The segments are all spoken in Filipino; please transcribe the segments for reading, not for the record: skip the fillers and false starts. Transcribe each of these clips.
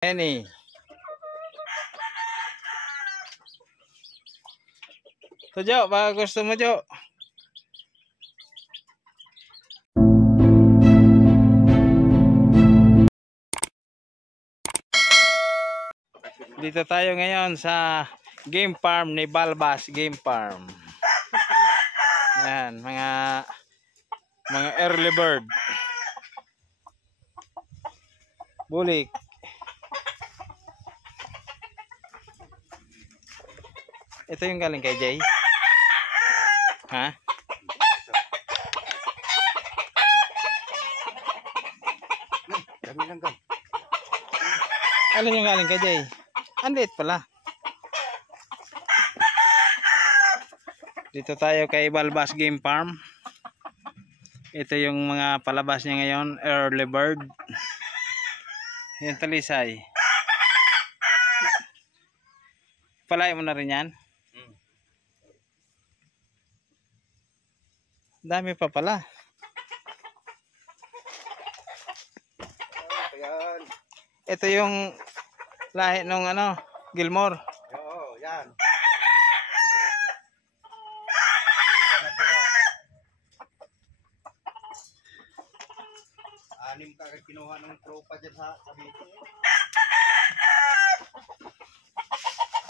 Henny. So Jo, baka gusto mo Jo. Dito tayo ngayon sa game farm ni Balbas Game Farm. Yan, mga early bird. Bulik. Ito yung galing kay Jay. Ha? Alin yung galing kay Jay? Andit pala. Dito tayo kay Balbas Game Farm. Ito yung mga palabas niya ngayon, early bird. Yung talisay. Palay mo na rin yan. Dami pa pala. Ito yung lahi nung Gilmore. Oo, yan. Anim ka kinuha ng tropa dyan sa Cavite.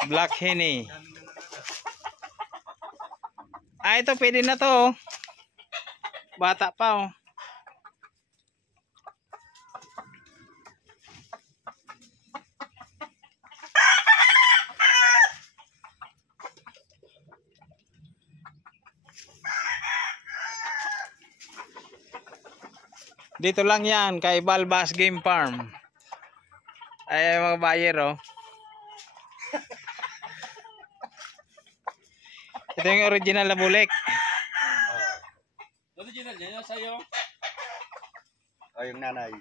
Black Henny. Ito pwede na to. Bata pa oh. Dito lang yan kay Balbas Game Farm. Ay mga buyer oh. Ito yung original na bulik. Original niya sa'yo. O yung nanay.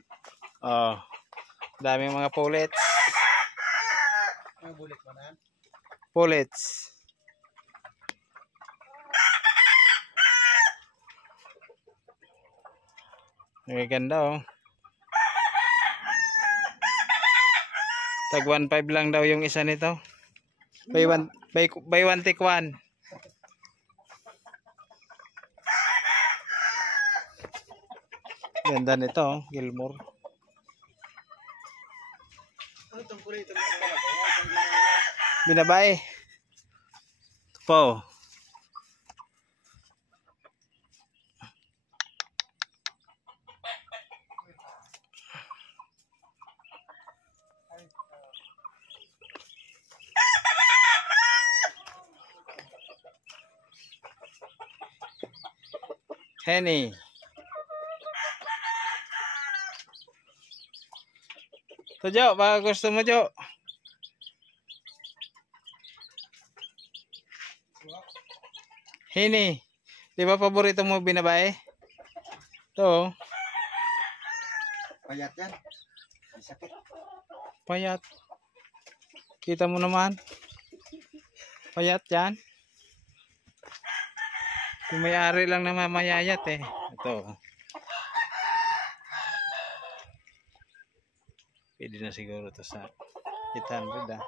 Oh. Daming mga pullets. May bulik pa na? Pullets. Ganda oh. Tag 1.5 lang daw yung isa nito. Buy one take one. Ganda nito oh, Gilmore. Ano itong kulay ito? Binabay. Ito po. Henny. So Jo, baka gusto mo Jo. Henny. Di ba paborito mo binabae? Ito. Payat yan. May sakit. Payat. Kita mo naman. Payat yan. Yung may-ari lang na mamayayat eh. Ito. Pwede na siguro ito sa 800 ah.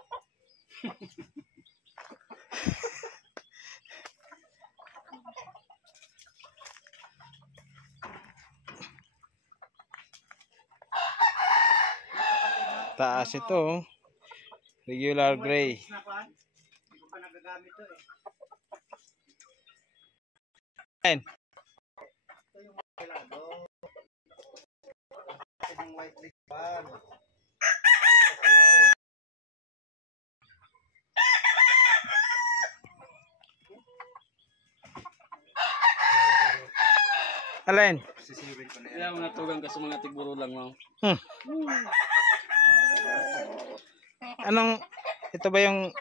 Taas ito oh. Regular gray. Hindi ko pa nagagamit ito eh. Ito yung kailangan. Ito yung white leg pan. Alin? Sisibin ko na yan. Kaya mga tugang ka sa mga tigburo lang mo. Anong, ito ba yung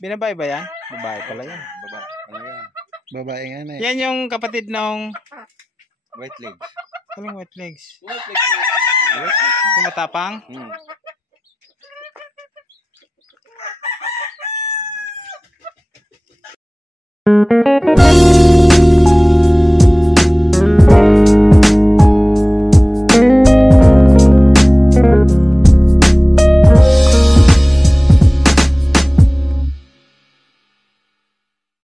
binabay ba yan? Babae pala yan. Baba. Ano yan? Babae nga na eh. Yan yung kapatid ng White legs. Anong white legs? What like Yung matapang? Hmm.